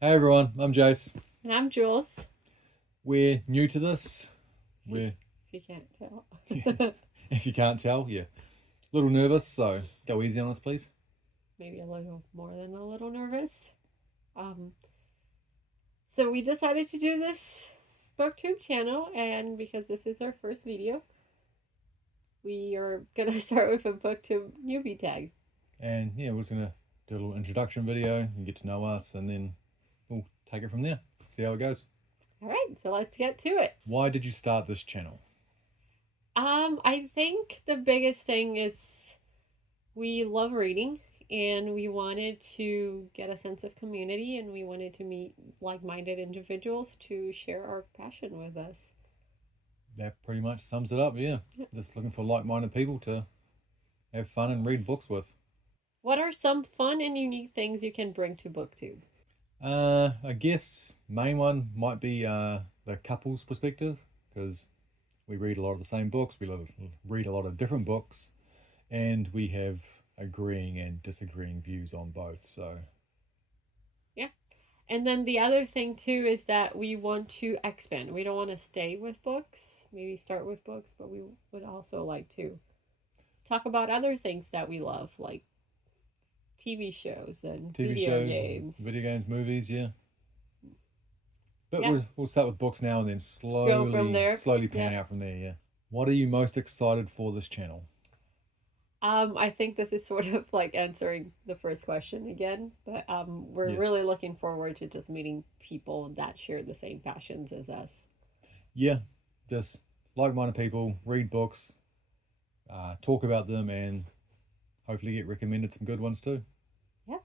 Hey everyone, I'm Jace. And I'm Jules, We're new to this. We're, if you can't tell. if you can't tell, yeah, a little nervous, so go easy on us, please. Maybe a little more than a little nervous. Um, so we decided to do this Booktube channel, and because this is our first video, we are going to start with a Booktube Newbie Tag. And yeah, we're just gonna do a little introduction video and get to know us, and then we'll take it from there. See how it goes. All right, so let's get to it. Why did you start this channel? I think the biggest thing is we love reading and we wanted to get a sense of community and we wanted to meet like-minded individuals to share our passion with us. That pretty much sums it up, yeah. Just looking for like-minded people to have fun and read books with. What are some fun and unique things you can bring to Booktube? I guess main one might be the couple's perspective, because we read a lot of the same books, we read a lot of different books, and we have agreeing and disagreeing views on both. So Yeah. And then the other thing too is that we want to expand. We don't want to stay with books, maybe start with books, but we would also like to talk about other things that we love, like TV shows and TV shows, video games, movies, yeah. But Yeah. we'll start with books now and then Go from there. slowly pan out from there, yeah. What are you most excited for this channel? I think this is sort of like answering the first question again, but we're Yes. really looking forward to just meeting people that share the same passions as us. Yeah, just like-minded people, read books, talk about them, and hopefully get recommended some good ones too. Yeah.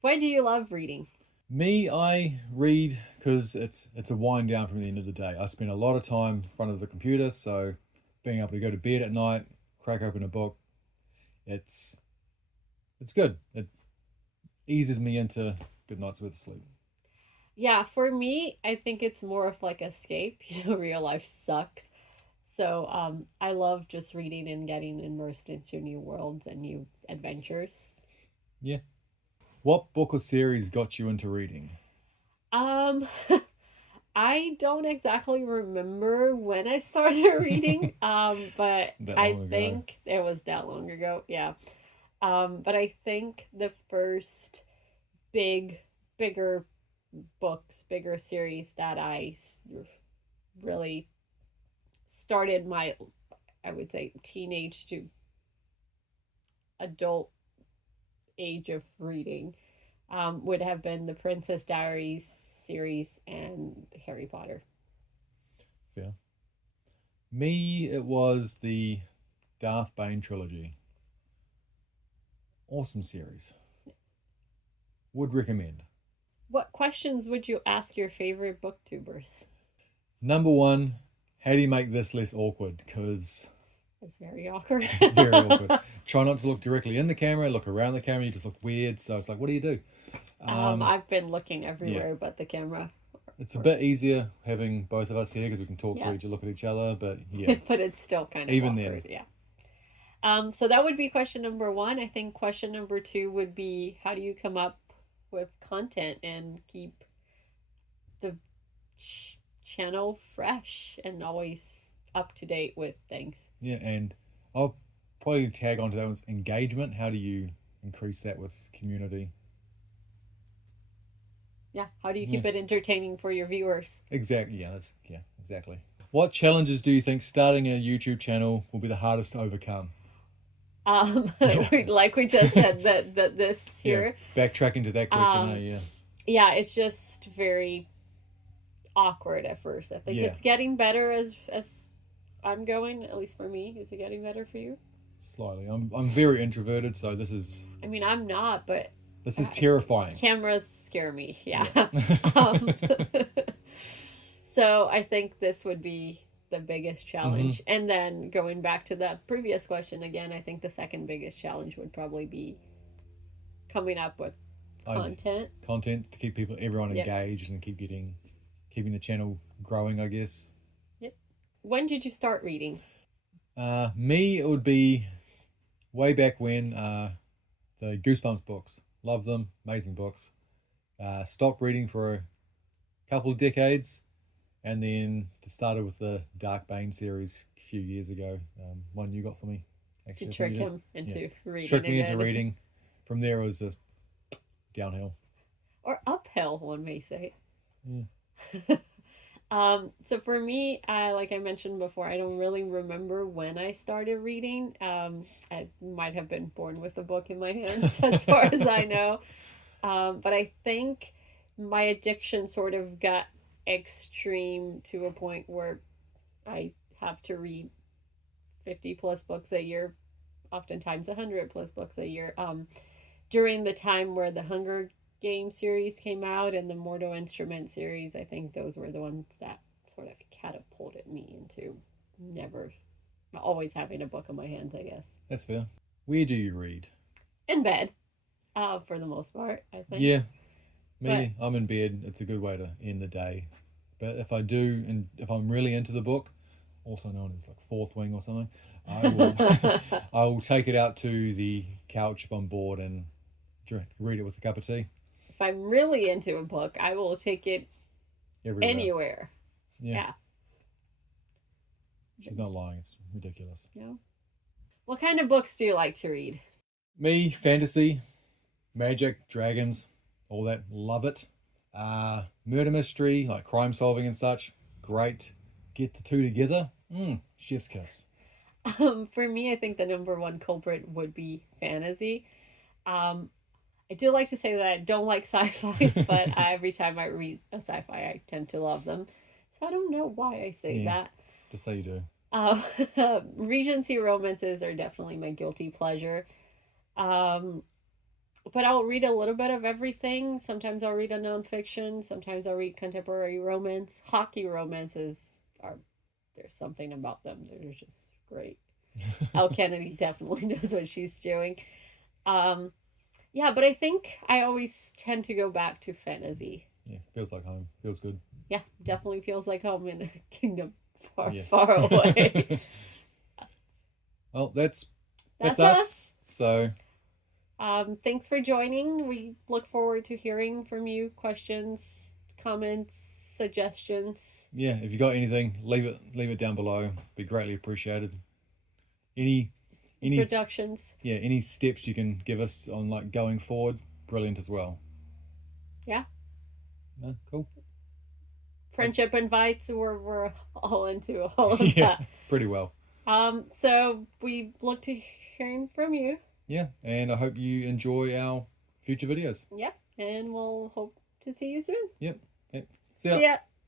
Why do you love reading? Me, I read because it's a wind down from the end of the day. I spend a lot of time in front of the computer, so being able to go to bed at night, crack open a book, it's good. It eases me into good night's worth of sleep. Yeah, for me, I think it's more of like escape. Real life sucks. So I love just reading and getting immersed into new worlds and new adventures. Yeah. What book or series got you into reading? Um, I don't exactly remember when I started reading, but That I long ago. think it was that long ago. Yeah. But I think the first bigger books, bigger series that really started my, I would say, teenage to adult age of reading would have been the Princess Diaries series and Harry Potter. Yeah. Me, it was the Darth Bane trilogy. Awesome series. Would recommend. What questions would you ask your favorite booktubers? Number one, how do you make this less awkward? Because It's very awkward. it's very awkward. Try not to look directly in the camera, look around the camera, you just look weird. So it's like, what do you do? I've been looking everywhere but the camera. It's a bit easier having both of us here because we can talk to Yeah. each other, look at each other, but yeah. But it's still kind of Even awkward. then. Yeah. So that would be question number one. I think question number two would be how do you come up with content and keep the channel fresh and always up to date with things? Yeah, and I'll probably tag onto that one's engagement. How do you increase that with community? Yeah. How do you keep it entertaining for your viewers? Exactly. Yeah, exactly. What challenges do you think starting a YouTube channel will be the hardest to overcome? Like we just said that this here. Yeah, backtracking to that question. Yeah. Yeah, it's just very awkward at first. I think it's getting better as I'm going. At least for me, is it getting better for you? Slightly. I'm very introverted, so this is. I mean, I'm not, but this is terrifying. Cameras scare me. Yeah. So I think this would be the biggest challenge. And then going back to that previous question again, I think the second biggest challenge would probably be coming up with content. Content to keep everyone engaged and keeping the channel growing, I guess. Yep. When did you start reading? Me, it would be way back when the Goosebumps books. Love them, amazing books. Stopped reading for a couple of decades, and then started with the Dark Bane series a few years ago. One you got for me, actually. To trick him into reading. Tricked me again. into reading. From there, it was just downhill. Or uphill, one may say. Yeah. So for me, like I mentioned before, I don't really remember when I started reading. I might have been born with a book in my hands, as far as I know. But I think my addiction sort of got extreme to a point where I have to read 50 plus books a year, oftentimes 100 plus books a year. During the time where the Hunger Game series came out and the Mortal Instrument series, I think those were the ones that sort of catapulted me into never always having a book in my hands, I guess. That's fair. Where do you read? In bed, for the most part, I think. Yeah, me, I'm in bed. It's a good way to end the day. But if I do, and if I'm really into the book, also known as like Fourth Wing or something, I will take it out to the couch if I'm bored and read it with a cup of tea. If I'm really into a book, I will take it Everywhere. anywhere. Yeah. She's not lying. It's ridiculous. No. What kind of books do you like to read? Me, fantasy, magic, dragons, all that. Love it. Murder mystery, like crime solving and such. Great. Get the two together. Chef's kiss. For me, I think the number one culprit would be fantasy. I do like to say that I don't like sci-fis, but every time I read a sci-fi, I tend to love them. So I don't know why I say that. Just say you do. Regency romances are definitely my guilty pleasure. But I'll read a little bit of everything. Sometimes I'll read a nonfiction. Sometimes I'll read contemporary romance. Hockey romances there's something about them. They're just great. Elle Kennedy definitely knows what she's doing. Yeah, but I think I always tend to go back to fantasy. Yeah, feels like home. Feels good. Yeah, definitely feels like home in a kingdom far away. Well, that's us. So, thanks for joining. We look forward to hearing from you. Questions, comments, suggestions. Yeah, if you got anything, leave it down below. Be greatly appreciated. Any introductions. Any steps you can give us on like going forward, brilliant as well. Yeah. No, cool. Friendship invites, we're all into all of that. Pretty well. So we look to hearing from you. Yeah, and I hope you enjoy our future videos. Yep, and we'll hope to see you soon. Yep. See ya.